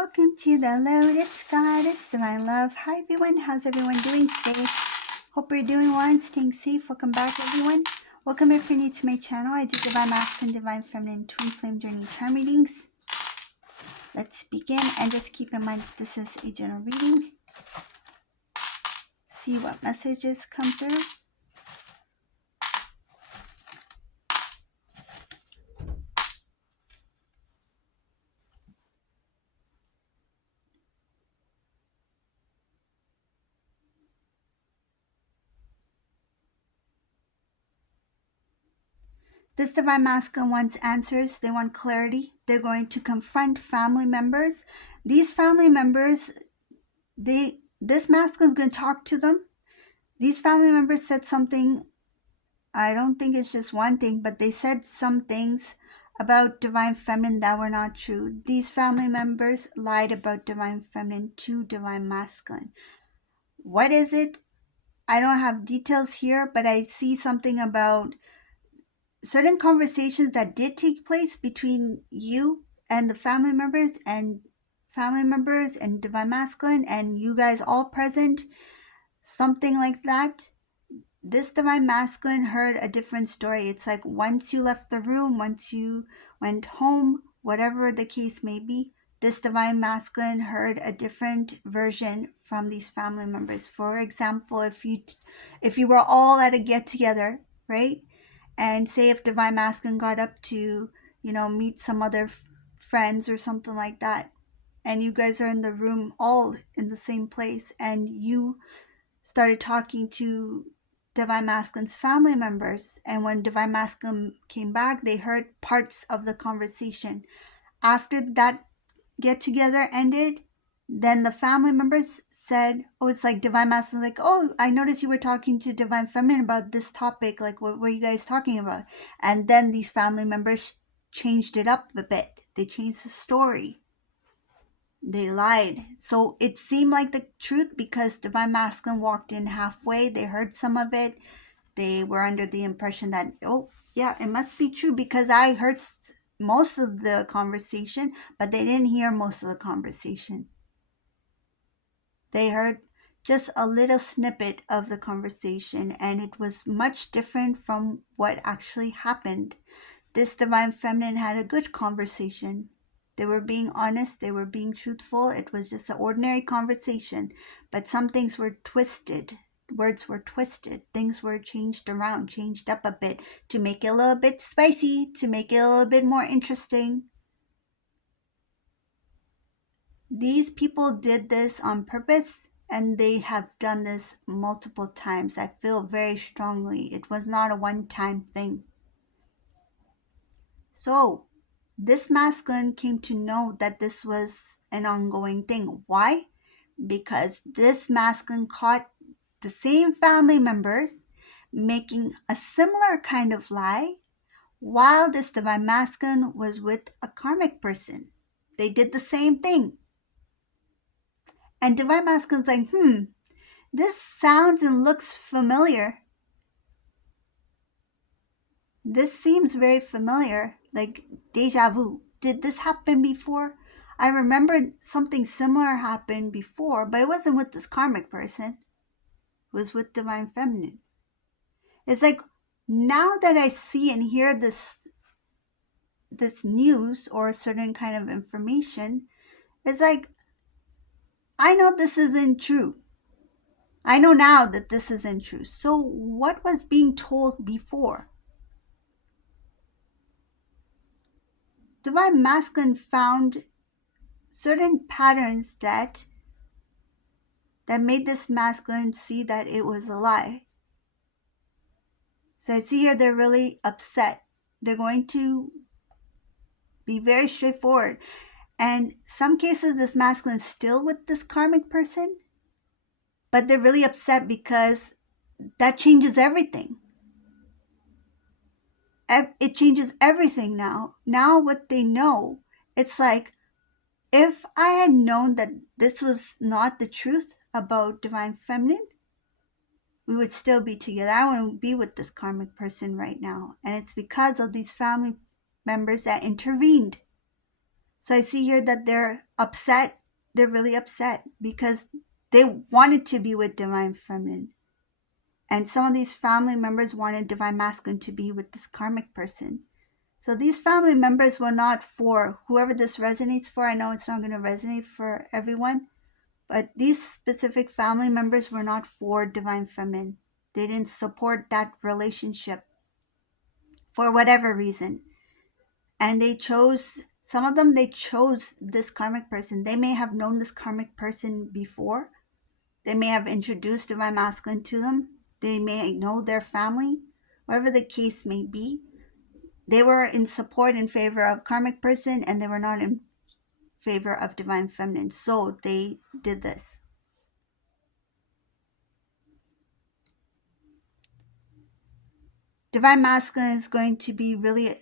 Welcome to the Lotus Goddess, Divine Love. Hi everyone, how's everyone doing today? Hope you're doing well and staying safe. Welcome back everyone. Welcome if you're new to my channel. I do Divine Masculine, Divine Feminine, Twin Flame Journey Charm readings. Let's begin, and just keep in mind that this is a general reading. See what messages come through. This Divine Masculine wants answers. They want clarity. They're going to confront family members. These family members, this masculine is going to talk to them. These family members said something. I don't think it's just one thing, but they said some things about Divine Feminine that were not true. These family members lied about Divine Feminine to Divine Masculine. What is it? I don't have details here, but I see something about certain conversations that did take place between you and the family members and Divine Masculine, and you guys all present, something like that. This Divine Masculine heard a different story. It's like once you left the room, once you went home, whatever the case may be, this Divine Masculine heard a different version from these family members. For example, if you were all at a get together, right? And say if Divine Masculine got up to, meet some other friends or something like that, and you guys are in the room all in the same place, and you started talking to Divine Masculine's family members, and when Divine Masculine came back, they heard parts of the conversation. After that get together ended, then the family members said, oh, it's like Divine Masculine, like, oh, I noticed you were talking to Divine Feminine about this topic, like what were you guys talking about? And then these family members changed it up a bit. They changed the story. They lied. So it seemed like the truth because Divine Masculine walked in halfway. They heard some of it. They were under the impression that, oh, yeah, it must be true because I heard most of the conversation, but they didn't hear most of the conversation. They heard just a little snippet of the conversation, and it was much different from what actually happened. This Divine Feminine had a good conversation. They were being honest, they were being truthful. It was just an ordinary conversation, but some things were twisted. Words were twisted. Things were changed around, changed up a bit to make it a little bit spicy, to make it a little bit more interesting. These people did this on purpose, and they have done this multiple times. I feel very strongly. It was not a one-time thing. So, this masculine came to know that this was an ongoing thing. Why? Because this masculine caught the same family members making a similar kind of lie while this Divine Masculine was with a karmic person. They did the same thing. And Divine Masculine's like, this sounds and looks familiar. This seems very familiar, like deja vu. Did this happen before? I remember something similar happened before, but it wasn't with this karmic person. It was with Divine Feminine. It's like, now that I see and hear this news or a certain kind of information, it's like, I know this isn't true. I know now that this isn't true. So what was being told before? Divine Masculine found certain patterns that made this masculine see that it was a lie. So I see here they're really upset. They're going to be very straightforward. And some cases this masculine is still with this karmic person, but they're really upset because that changes everything. It changes everything now. Now what they know, it's like, if I had known that this was not the truth about Divine Feminine, we would still be together. I wouldn't be with this karmic person right now. And it's because of these family members that intervened. So I see here that they're upset. They're really upset because they wanted to be with divine feminine. And some of these family members wanted divine masculine to be with this karmic person. So these family members were not for whoever this resonates for. I know it's not going to resonate for everyone, but these specific family members were not for divine feminine. They didn't support that relationship for whatever reason. And they chose, some of them, they chose this karmic person. They may have known this karmic person before. They may have introduced divine masculine to them. They may know their family, whatever the case may be. They were in support in favor of karmic person, and they were not in favor of divine feminine. So they did this. Divine masculine is going to be really,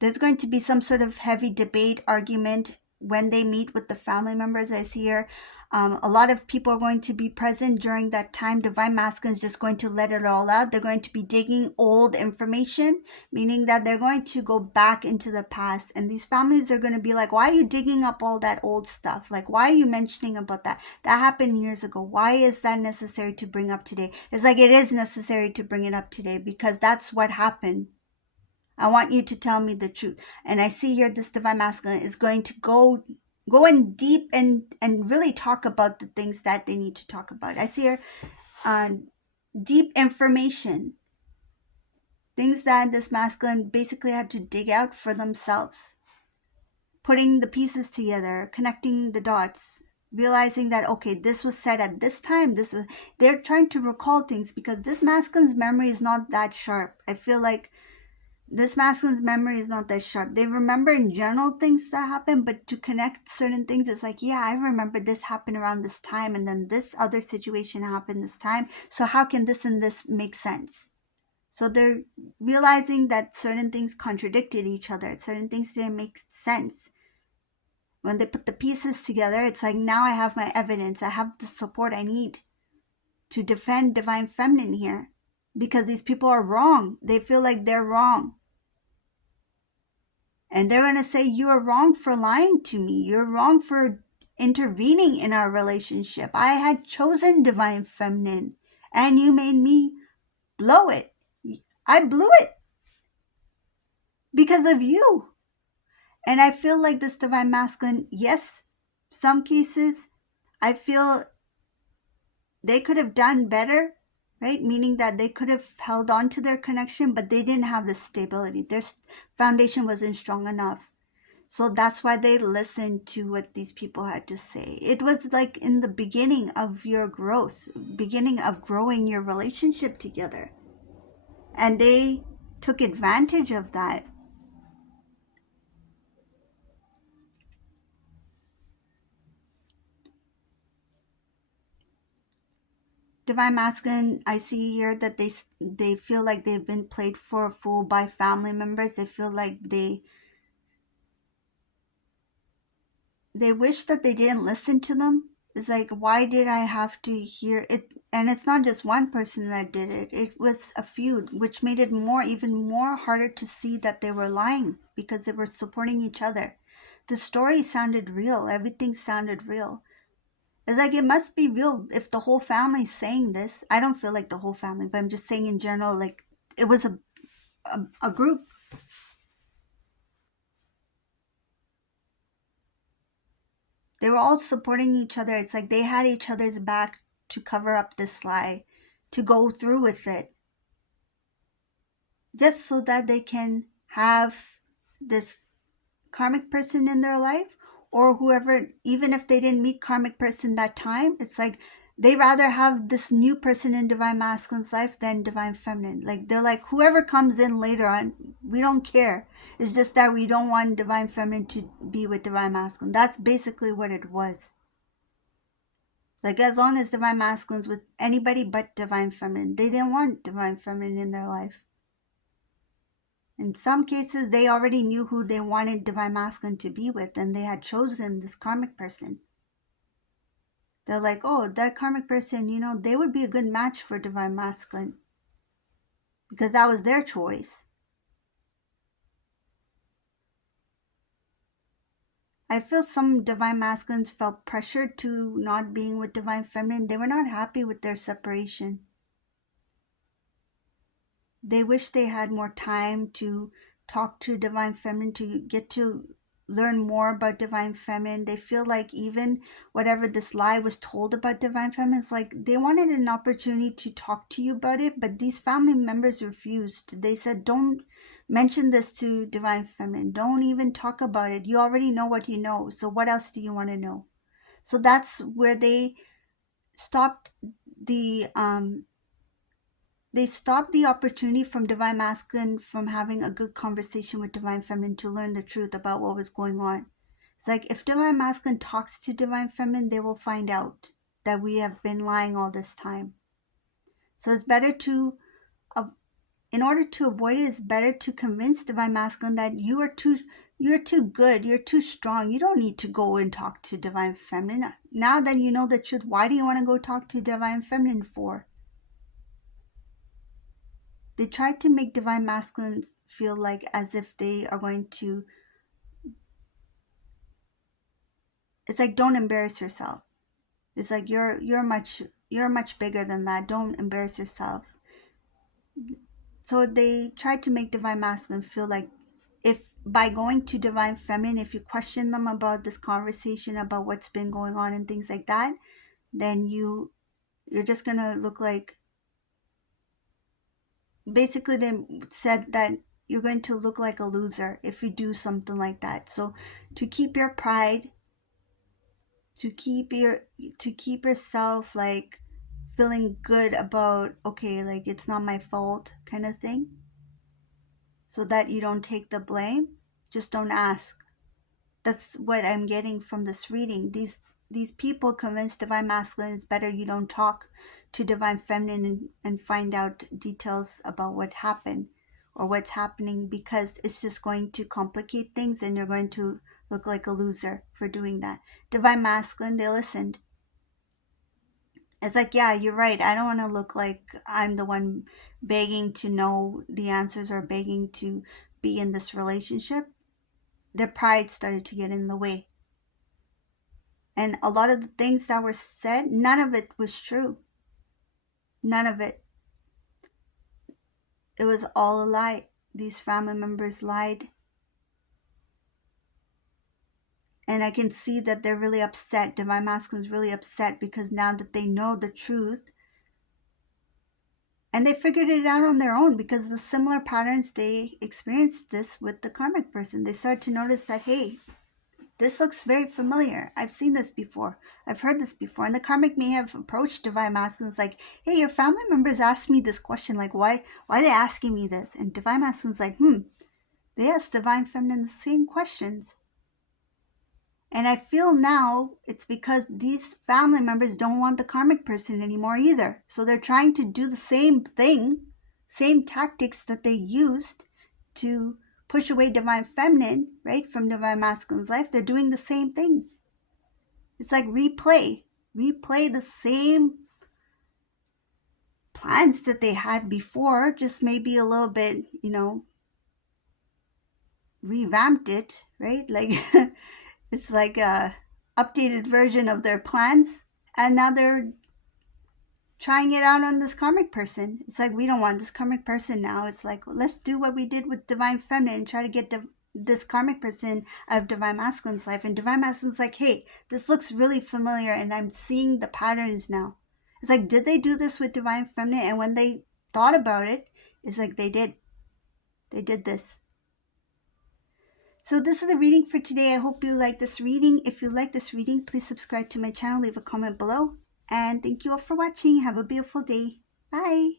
there's going to be some sort of heavy debate, argument when they meet with the family members. I see here a lot of people are going to be present during that time. Divine masculine is just going to let it all out. They're going to be digging old information, meaning that they're going to go back into the past. And these families are going to be like, why are you digging up all that old stuff? Like, why are you mentioning about that? That happened years ago. Why is that necessary to bring up today? It's like, it is necessary to bring it up today because that's what happened. I want you to tell me the truth. And I see here this divine masculine is going to go in deep and really talk about the things that they need to talk about. I see here deep information, things that this masculine basically had to dig out for themselves, putting the pieces together, connecting the dots, realizing that, okay, this was said at this time. They're trying to recall things because this masculine's memory is not that sharp. I feel like this masculine's memory is not that sharp. They remember in general things that happen, but to connect certain things, it's like, yeah, I remember this happened around this time, and then this other situation happened this time. So how can this and this make sense? So they're realizing that certain things contradicted each other. Certain things didn't make sense. When they put the pieces together, it's like, now I have my evidence. I have the support I need to defend divine feminine here, because these people are wrong. They feel like they're wrong. And they're going to say, you are wrong for lying to me. You're wrong for intervening in our relationship. I had chosen divine feminine and you made me blow it. I blew it because of you. And I feel like this divine masculine, yes, some cases I feel they could have done better, right? Meaning that they could have held on to their connection, but they didn't have the stability. Their foundation wasn't strong enough. So that's why they listened to what these people had to say. It was like in the beginning of your growth, beginning of growing your relationship together. And they took advantage of that. Divine masculine, I see here that they feel like they've been played for a fool by family members. They feel like they wish that they didn't listen to them. It's like, why did I have to hear it? And it's not just one person that did it. It was a few, which made it even more harder to see that they were lying because they were supporting each other. The story sounded real. Everything sounded real. It's like, it must be real if the whole family's saying this. I don't feel like the whole family, but I'm just saying in general, like, it was a group. They were all supporting each other. It's like they had each other's back to cover up this lie, to go through with it, just so that they can have this karmic person in their life, or whoever, even if they didn't meet karmic person that time, it's like they rather have this new person in divine masculine's life than divine feminine. Like, they're like, whoever comes in later on, we don't care. It's just that we don't want divine feminine to be with divine masculine. That's basically what it was. Like, as long as divine masculine's with anybody but divine feminine, they didn't want divine feminine in their life. In some cases, they already knew who they wanted divine masculine to be with, and they had chosen this karmic person. They're like, oh, that karmic person, they would be a good match for divine masculine because that was their choice. I feel some divine masculines felt pressured to not being with divine feminine. They were not happy with their separation. They wish they had more time to talk to divine feminine, to get to learn more about divine feminine. They feel like even whatever this lie was told about divine feminine, it's like they wanted an opportunity to talk to you about it, but these family members refused. They said, don't mention this to divine feminine. Don't even talk about it. You already know what you know. So what else do you want to know? So that's where stopped the they stopped the opportunity from divine masculine from having a good conversation with divine feminine to learn the truth about what was going on. It's like if divine masculine talks to divine feminine, they will find out that we have been lying all this time. So it's better to, in order to avoid it, it's better to convince divine masculine that you're too good, you're too strong. You don't need to go and talk to divine feminine. Now that you know the truth, why do you want to go talk to divine feminine for? They try to make divine masculines feel like as if they are going to, it's like, don't embarrass yourself. It's like you're much bigger than that. Don't embarrass yourself. So they try to make divine masculine feel like if by going to divine feminine, if you question them about this conversation about what's been going on and things like that, then you're just gonna look like, basically they said that you're going to look like a loser if you do something like that. So to keep your pride, to keep yourself like feeling good about, okay, like it's not my fault kind of thing, so that you don't take the blame, just don't ask. That's what I'm getting from this reading. These people convince divine masculine it's better you don't talk to divine feminine and find out details about what happened or what's happening, because it's just going to complicate things and you're going to look like a loser for doing that. Divine masculine, they listened. It's like, yeah, you're right. I don't want to look like I'm the one begging to know the answers or begging to be in this relationship. Their pride started to get in the way. And a lot of the things that were said, none of it was true. None of it. It was all a lie. These family members lied. And I can see that they're really upset. Divine Masculine is really upset because now that they know the truth, and they figured it out on their own, because the similar patterns, they experienced this with the karmic person. They started to notice that, hey, this looks very familiar. I've seen this before. I've heard this before. And the karmic may have approached divine masculine. It's like, hey, your family members asked me this question. Like, why are they asking me this? And divine masculine's like, they asked divine feminine the same questions. And I feel now it's because these family members don't want the karmic person anymore either. So they're trying to do the same thing, same tactics that they used to push away divine feminine, right, from divine masculine's life. They're doing the same thing. It's like replay the same plans that they had before, just maybe a little bit, revamped it, right? Like it's like a updated version of their plans, and now they're trying it out on this karmic person. It's like, we don't want this karmic person now. It's like, let's do what we did with divine feminine and try to get this karmic person out of divine masculine's life. And divine masculine's like, hey, this looks really familiar and I'm seeing the patterns now. It's like, did they do this with divine feminine? And when they thought about it, it's like they did this. So this is the reading for today. I hope you like this reading. If you like this reading, please subscribe to my channel, leave a comment below. And thank you all for watching. Have a beautiful day. Bye.